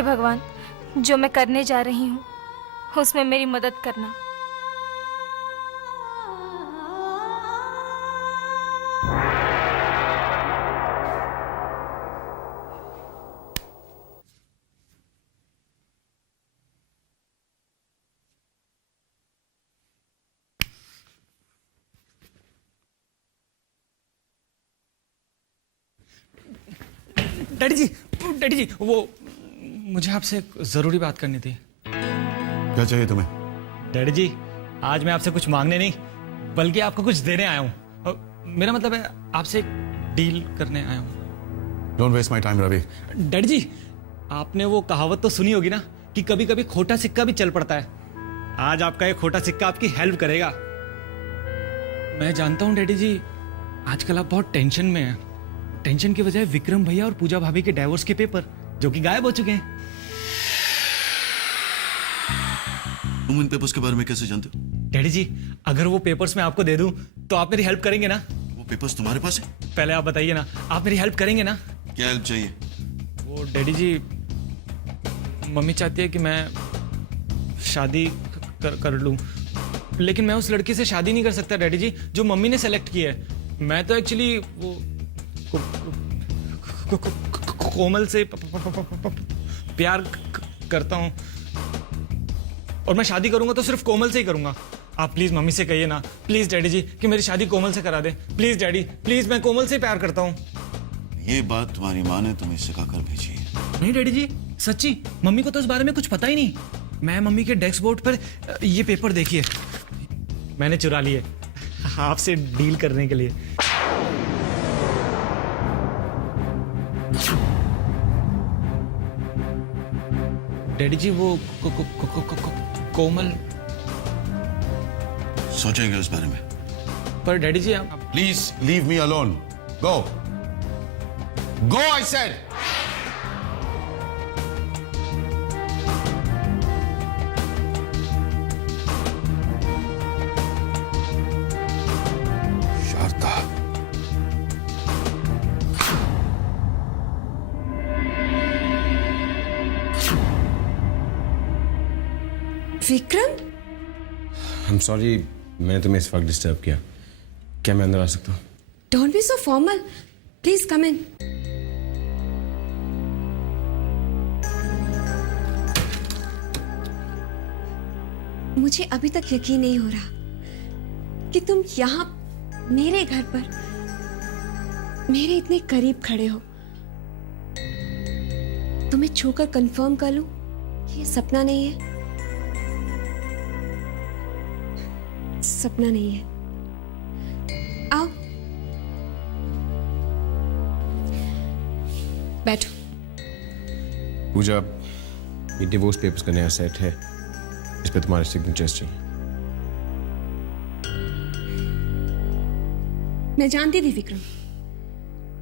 हे भगवान, जो मैं करने जा रही हूँ उसमें मेरी मदद करना। डैडी जी, वो मुझे आपसे एक जरूरी बात करनी थी। क्या चाहिए तुम्हें? डैडी जी, आज मैं आपसे कुछ मांगने नहीं बल्कि आपको कुछ देने आया हूँ। मेरा मतलब है आपसे एक डील करने आया हूँ। Don't waste my time Ravi. Daddy ji, आपने वो कहावत तो सुनी होगी ना कि कभी कभी खोटा सिक्का भी चल पड़ता है। आज आपका ये खोटा सिक्का आपकी हेल्प करेगा। मैं जानता हूँ डैडी जी, आजकल आप बहुत टेंशन में हैं। टेंशन की वजह विक्रम भैया और पूजा भाभी के डाइवोर्स के पेपर जो कि गायब हो चुके हैं। तुम इन पेपर्स के बारे में कैसे जानते हो? डैडी जी, अगर वो पेपर्स मैं आपको दे दूं तो आप मेरी हेल्प करेंगे ना? वो पेपर्स तुम्हारे पास है? पहले आप बताइए ना, आप मेरी हेल्प करेंगे ना? क्या हेल्प चाहिए? वो डैडी जी, मम्मी चाहती है कि मैं शादी कर लूं, लेकिन मैं उस लड़की से शादी नहीं कर सकता डैडी जी जो मम्मी ने सेलेक्ट की है। मैं तो एक्चुअली वो कोमल से प्यार करता हूं और मैं शादी करूंगा तो सिर्फ कोमल से ही करूंगा। आप प्लीज मम्मी से कहिए ना, प्लीज डैडी जी, कि मेरी शादी कोमल से करा दे। प्लीज डैडी, प्लीज, मैं कोमल से प्यार करता हूं। ये बात तुम्हारी माँ ने तुम्हें सिखाकर भेजी है? नहीं डैडी जी, सच्ची, मम्मी को तो इस बारे में कुछ पता ही नहीं। मैं मम्मी के डेस्क बोर्ड पर ये पेपर देखिए, मैंने चुरा लिए आपसे डील करने के लिए। डैडी जी, वो कोमल। सोचेंगे उस बारे में। पर डैडी जी, आप please leave me alone. Go go I said. Sharada, Vikram, I'm sorry, मैंने तुम्हें इस वक्त डिस्टर्ब किया। क्या मैं अंदर आ सकता हूँ? Don't be so formal, please come in. मुझे अभी तक यकीन नहीं हो रहा कि तुम यहां मेरे घर पर मेरे इतने करीब खड़े हो। तुम्हें छूकर कंफर्म कर लूं कि ये सपना नहीं है। सपना नहीं है। आओ, बैठो। पूजा, ये डिवोर्स पेपर्स का नया सेट है, इस पे तुम्हारे सिग्नेचर्स चाहिए। मैं जानती थी विक्रम,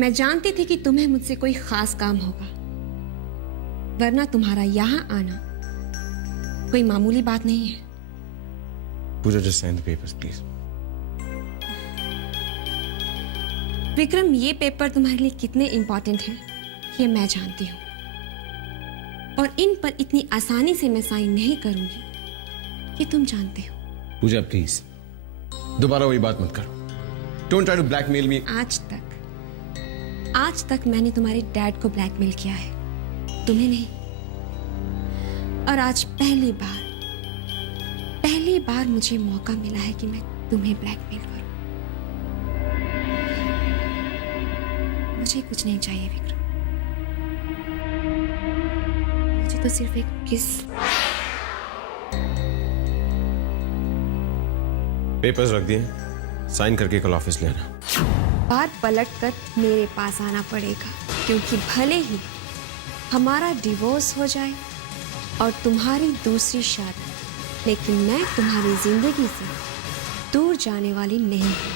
मैं जानती थी कि तुम्हें मुझसे कोई खास काम होगा, वरना तुम्हारा यहां आना कोई मामूली बात नहीं है। पूजा, just sign the papers, please. Vikram, ये पेपर तुम्हारे लिए कितने इंपॉर्टेंट हैं ये मैं जानती हूँ, और इन पर इतनी आसानी से मैं साइन नहीं करूंगी ये तुम जानते हो। पूजा, प्लीज दोबारा वही बात मत करो। Don't try to blackmail me. आज तक मैंने तुम्हारे डैड को ब्लैकमेल किया है, तुम्हें नहीं। और आज पहली बार मुझे मौका मिला है कि मैं तुम्हें ब्लैकमेल करूं। मुझे कुछ नहीं चाहिए विक्रम, मुझे तो सिर्फ एक किस। पेपर्स रख दिए, साइन करके कल ऑफिस ले आना। बात पलट कर मेरे पास आना पड़ेगा, क्योंकि भले ही हमारा डिवोर्स हो जाए और तुम्हारी दूसरी शादी, लेकिन मैं तुम्हारी जिंदगी से दूर जाने वाली नहीं हूं।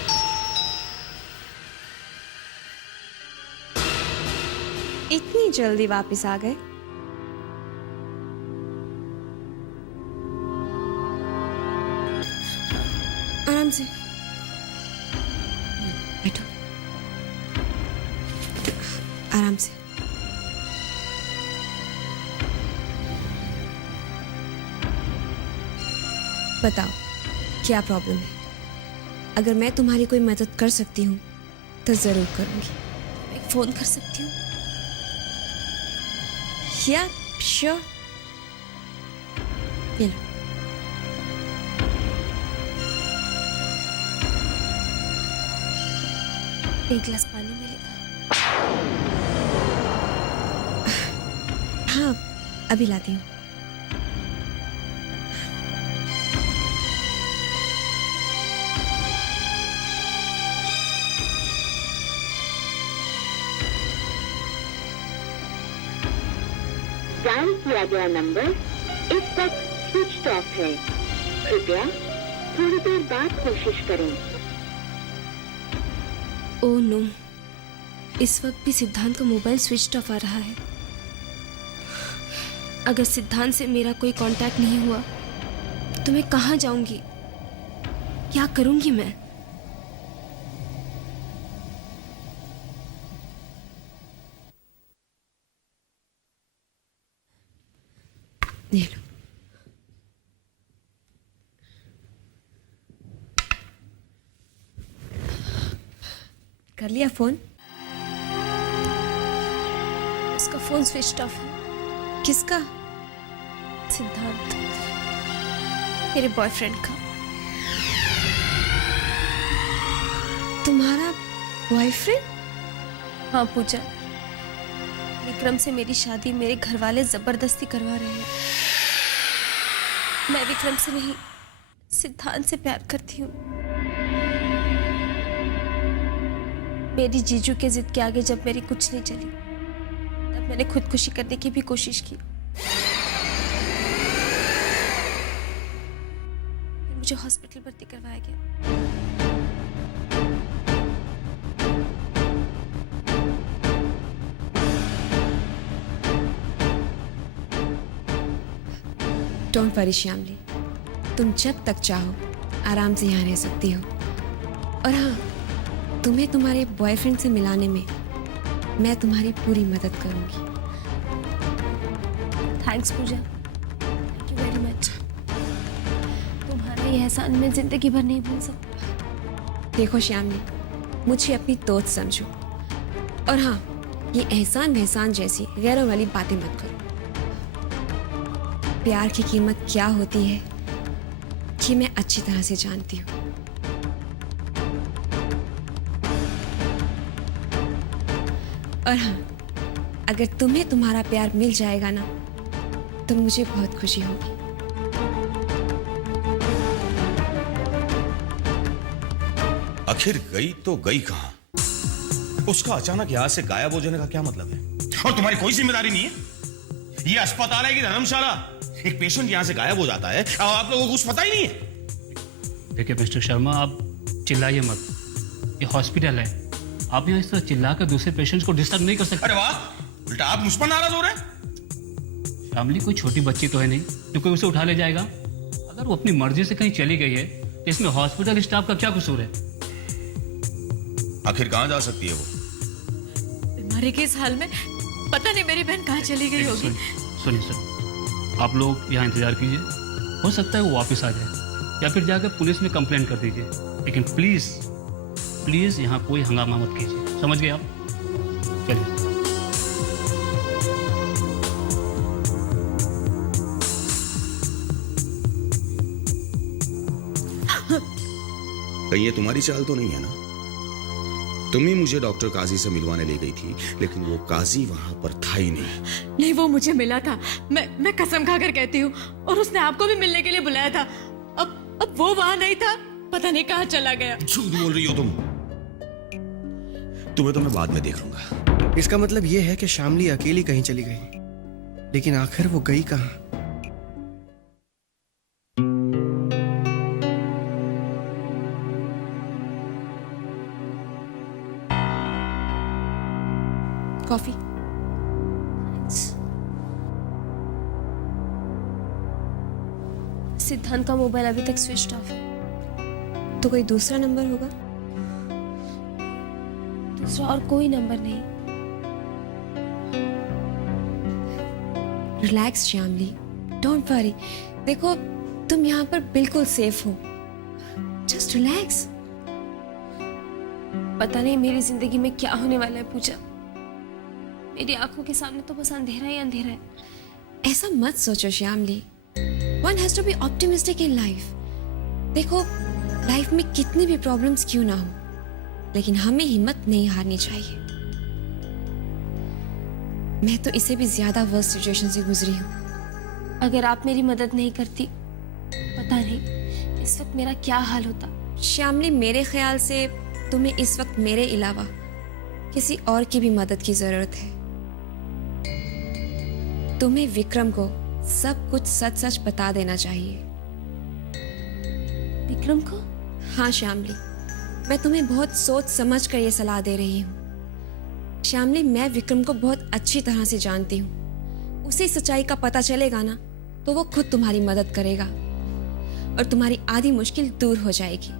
इतनी जल्दी वापस आ गए? आराम से बैठो, आराम से। बताओ क्या प्रॉब्लम है? अगर मैं तुम्हारी कोई मदद कर सकती हूँ तो जरूर करूँगी। मैं फोन कर सकती हूँ? या श्योर। ये लो। एक गिलास पानी मिलेगा? हाँ, अभी लाती हूँ। डायल किया गया नंबर इस वक्त स्विच ऑफ है। कृपया थोड़ी देर बाद कोशिश करें। ओह नो, इस वक्त भी सिद्धांत का मोबाइल स्विच ऑफ आ रहा है। अगर सिद्धांत से मेरा कोई कांटेक्ट नहीं हुआ तो मैं कहाँ जाऊंगी? क्या करूंगी मैं? ये लो। कर लिया फोन? उसका फोन स्विच ऑफ है। किसका? सिद्धांत, मेरे बॉयफ्रेंड का। तुम्हारा बॉयफ्रेंड? हाँ पूजा, विक्रम से मेरी शादी मेरे घर वाले जबरदस्ती करवा रहे हैं। मैं विक्रम से नहीं, सिद्धांत से प्यार करती हूँ। मेरी जीजू के जिद के आगे जब मेरी कुछ नहीं चली, तब मैंने खुदकुशी करने की भी कोशिश की। फिर मुझे हॉस्पिटल भर्ती करवाया गया। डोंट वरी श्यामली, तुम जब तक चाहो आराम से यहाँ रह सकती हो। और हाँ, तुम्हें तुम्हारे बॉयफ्रेंड से मिलाने में मैं तुम्हारी पूरी मदद करूंगी। Thanks Puja, thank you very much. तुम्हारा ये एहसान मैं जिंदगी भर नहीं भूल सकती। देखो श्यामली, मुझे अपनी दोस्त समझो। और हाँ, ये एहसान वहसान जैसी गैरों वाली बातें मत करो। प्यार की कीमत क्या होती है ये मैं अच्छी तरह से जानती हूँ। और हाँ, अगर तुम्हें तुम्हारा प्यार मिल जाएगा ना, तो मुझे बहुत खुशी होगी। आखिर गई तो गई कहां? उसका अचानक यहां से गायब हो जाने का क्या मतलब है? और तुम्हारी कोई जिम्मेदारी नहीं है? ये अस्पताल है कि धर्मशाला? एक पेशेंट यहां से गायब हो जाता है और आप लोगों को कुछ पता ही नहीं है। देखिए मिस्टर शर्मा, आप चिल्लाइए मत। ये हॉस्पिटल है, आप यहाँ इस तरह चिल्लाकर दूसरे पेशेंट्स को डिस्टर्ब नहीं कर सकते। अरे वाह, उल्टा आप मुझ पर नाराज हो रहे हैं। फैमिली कोई छोटी बच्ची तो है नहीं जो कोई उसे उठा ले जाएगा। अगर वो अपनी मर्जी से कहीं चली गई है तो इसमें हॉस्पिटल स्टाफ का क्या कसूर है? आखिर कहां जा सकती है वो? बीमारी के इस हाल में पता नहीं मेरी बहन कहाँ चली गई होगी। सुनिए सर, आप लोग यहाँ इंतजार कीजिए, हो सकता है वो वापस आ जाए या फिर जाकर पुलिस में कंप्लेन कर दीजिए। लेकिन प्लीज प्लीज यहाँ कोई हंगामा मत कीजिए, समझ गए आप? चलिए। कहीं ये तुम्हारी चाल तो नहीं है ना? तुम ही मुझे डॉक्टर काजी से मिलवाने ले गई थी, लेकिन वो काजी वहां पर था ही नहीं। नहीं, वो मुझे मिला था। मैं कसम खाकर कहती हूँ, और उसने आपको भी मिलने के लिए बुलाया था। अब वो वहां नहीं था, पता नहीं कहाँ चला गया। झूठ बोल रही हो तुम। तुम्हें तो मैं बाद में देख लूंगा। इसका मतलब ये है कि शामली अकेली कहीं चली गई, लेकिन आखिर वो गई कहाँ? कॉफी? सिद्धांत का मोबाइल अभी तक स्विच ऑफ है, तो कोई दूसरा नंबर होगा? दूसरा और कोई नंबर नहीं। Relax Shyamali, don't worry. देखो, तुम यहाँ पर बिल्कुल सेफ हो। Just relax. पता नहीं मेरी जिंदगी में क्या होने वाला है पूजा। मेरी आंखों के सामने तो बस अंधेरा ही अंधेरा है। ऐसा मत सोचो श्यामली। One has to be optimistic in life. देखो, लाइफ में कितनी भी प्रॉब्लम्स क्यों ना हो, लेकिन हमें हिम्मत नहीं हारनी चाहिए। मैं तो इससे भी ज्यादा वर्स्ट सिचुएशन से गुजरी हूँ। अगर आप मेरी मदद नहीं करती, पता नहीं इस वक्त मेरा क्या हाल होता। श्यामली, मेरे ख्याल से तुम्हें इस वक्त मेरे अलावा किसी और की भी मदद की जरूरत है। तुम्हें विक्रम को सब कुछ सच सच बता देना चाहिए। विक्रम को? हाँ श्यामली, मैं तुम्हें बहुत सोच समझ कर ये सलाह दे रही हूँ। श्यामली, मैं विक्रम को बहुत अच्छी तरह से जानती हूँ। उसे सच्चाई का पता चलेगा ना, तो वो खुद तुम्हारी मदद करेगा और तुम्हारी आधी मुश्किल दूर हो जाएगी।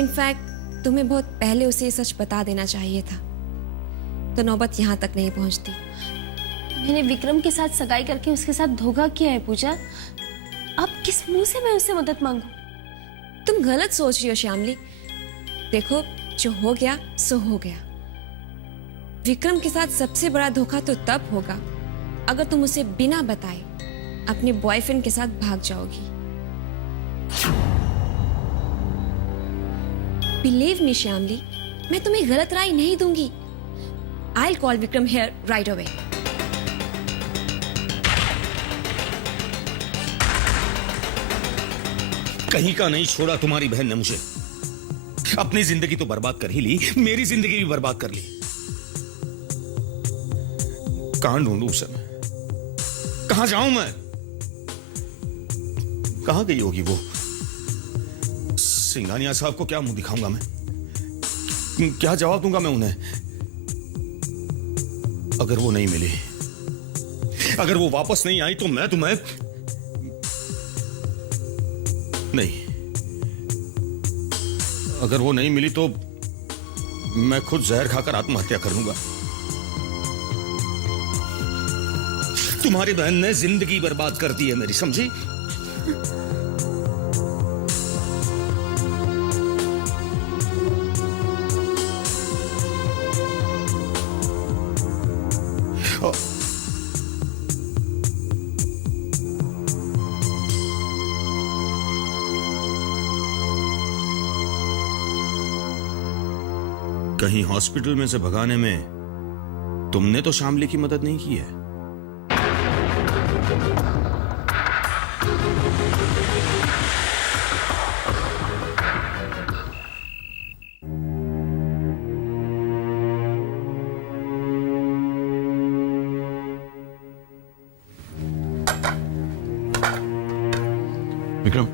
इनफैक्ट तुम्हें बहुत पहले उसे सच बता देना चाहिए था, तो नौबत यहाँ तक नहीं पहुँचती। मैंने विक्रम के साथ सगाई करके उसके साथ धोखा किया है पूजा। अब किस मुंह से मैं उससे मदद मांगू? तुम गलत सोच रही हो श्यामली। देखो, जो हो गया सो हो गया। विक्रम के साथ सबसे बड़ा धोखा तो तब होगा अगर तुम उसे बिना बताए अपने बॉयफ्रेंड के साथ भाग जाओगी। बिलीव मी श्यामली, मैं तुम्हें गलत राय नहीं दूंगी। I will call Vikram here right away. कहीं का नहीं छोड़ा तुम्हारी बहन ने मुझे। अपनी जिंदगी तो बर्बाद कर ही ली, मेरी जिंदगी भी बर्बाद कर ली। कहां ढूंढूं उसे मैं? कहां जाऊं मैं? कहां गई होगी वो? सिंघानिया साहब को क्या मुंह दिखाऊंगा मैं? क्या जवाब दूंगा मैं उन्हें? अगर वो नहीं मिली, अगर वो वापस नहीं आई, तो मैं तुम्हें नहीं। अगर वो नहीं मिली तो मैं खुद जहर खाकर आत्महत्या कर लूंगा। तुम्हारी बहन ने जिंदगी बर्बाद कर दी है मेरी, समझी? कहीं हॉस्पिटल में से भगाने में तुमने तो श्यामली की मदद नहीं की है। विक्रम,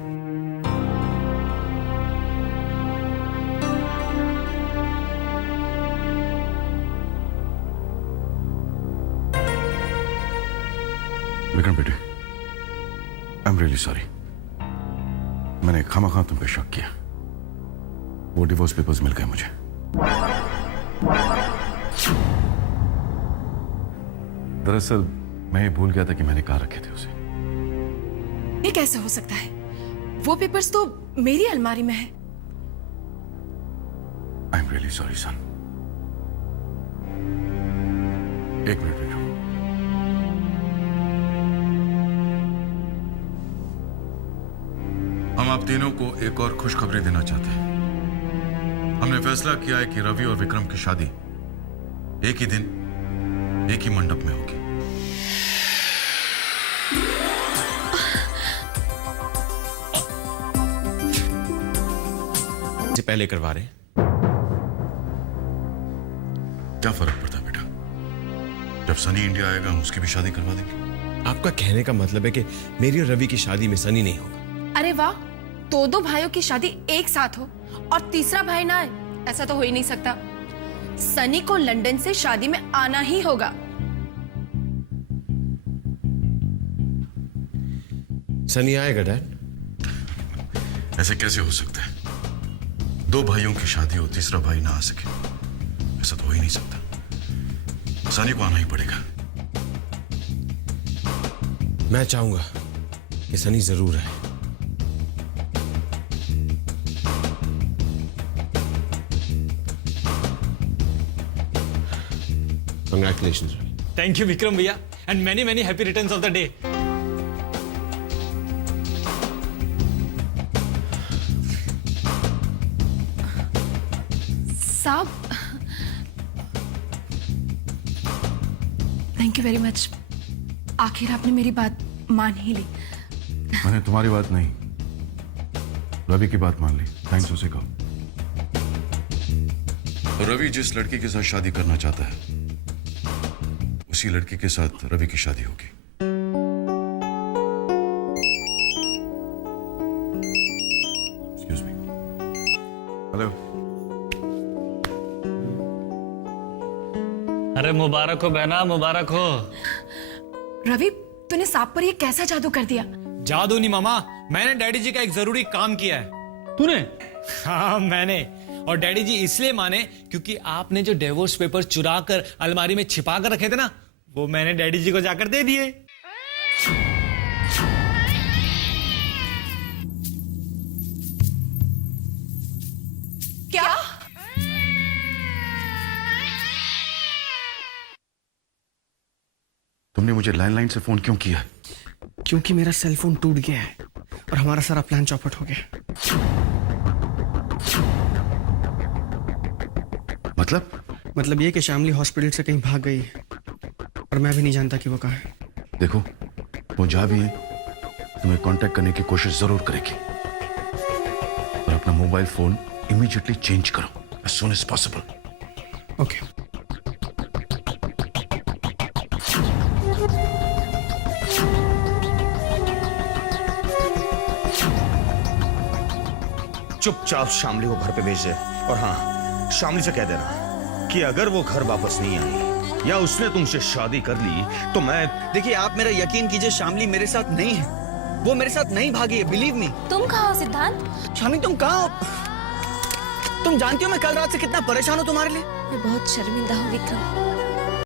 विक्रम बेटे, आई एम रियली सॉरी। मैंने खामखा तुम पे शक किया। वो डिवोर्स पेपर्स मिल गए मुझे। दरअसल मैं ये भूल गया था कि मैंने कहाँ रखे थे उसे। ये कैसे हो सकता है? वो पेपर्स तो मेरी अलमारी में है। आई एम रियली सॉरी सन। एक मिनट विक्रम। हम आप तीनों को एक और खुशखबरी देना चाहते हैं। हमने फैसला किया है कि रवि और विक्रम की शादी एक ही दिन, एक ही मंडप में होगी। से पहले करवा रहे। क्या फर्क पड़ता है बेटा? जब सनी इंडिया आएगा हम उसकी भी शादी करवा देंगे। आपका कहने का मतलब है कि मेरी और रवि की शादी में सनी नहीं होगा? अरे वाह, दो भाइयों की शादी एक साथ हो और तीसरा भाई ना आए, ऐसा तो हो ही नहीं सकता। सनी को लंदन से शादी में आना ही होगा। सनी आएगा डैड? ऐसे कैसे हो सकता है? दो भाइयों की शादी हो, तीसरा भाई ना आ सके, ऐसा तो हो ही नहीं सकता। सनी को आना ही पड़ेगा। मैं चाहूंगा कि सनी जरूर आए। Congratulations. थैंक यू विक्रम भैया and many many happy returns of the day. साहब, थैंक यू वेरी मच। आखिर आपने मेरी बात मान ही ली। मैंने तुम्हारी बात नहीं, रवि की बात मान ली। थैंक्स उसे कहो। रवि जिस लड़की के साथ शादी करना चाहता है उसी लड़की के साथ रवि की शादी होगी। Excuse me. हेलो। अरे मुबारक हो बहना, मुबारक हो। रवि, तूने सांप पर ये कैसा जादू कर दिया? जादू नहीं मामा, मैंने डैडी जी का एक जरूरी काम किया है। तूने? हाँ मैंने। और डैडी जी इसलिए माने क्योंकि आपने जो डिवोर्स पेपर चुरा कर अलमारी में छिपा कर रखे थे ना, वो मैंने डैडी जी को जाकर दे दिए। क्या? तुमने मुझे लैंडलाइन से फोन क्यों किया? क्योंकि मेरा सेल फोन टूट गया है और हमारा सारा प्लान चौपट हो गया। मतलब ये कि शामली हॉस्पिटल से कहीं भाग गई है और मैं भी नहीं जानता कि वो कहाँ है। देखो, वो जहां भी है तुम्हें कांटेक्ट करने की कोशिश जरूर करेगी और अपना मोबाइल फोन इमीडिएटली चेंज करो as soon as possible. Okay. चुपचाप शामली को घर पे भेज दे। और हाँ, शामली से कह देना कि अगर वो घर वापस नहीं आई या उसने तुमसे शादी कर ली तो मैं। देखिए, आप मेरा यकीन कीजिए, शामली मेरे साथ नहीं है। वो मेरे साथ नहीं भागी है, बिलीव मी। तुम कहाँ हो सिद्धांत? शामली, तुम कहाँ हो? तुम जानती हो मैं कल रात से कितना परेशान हूँ तुम्हारे लिए। मैं बहुत शर्मिंदा हूँ विक्रम।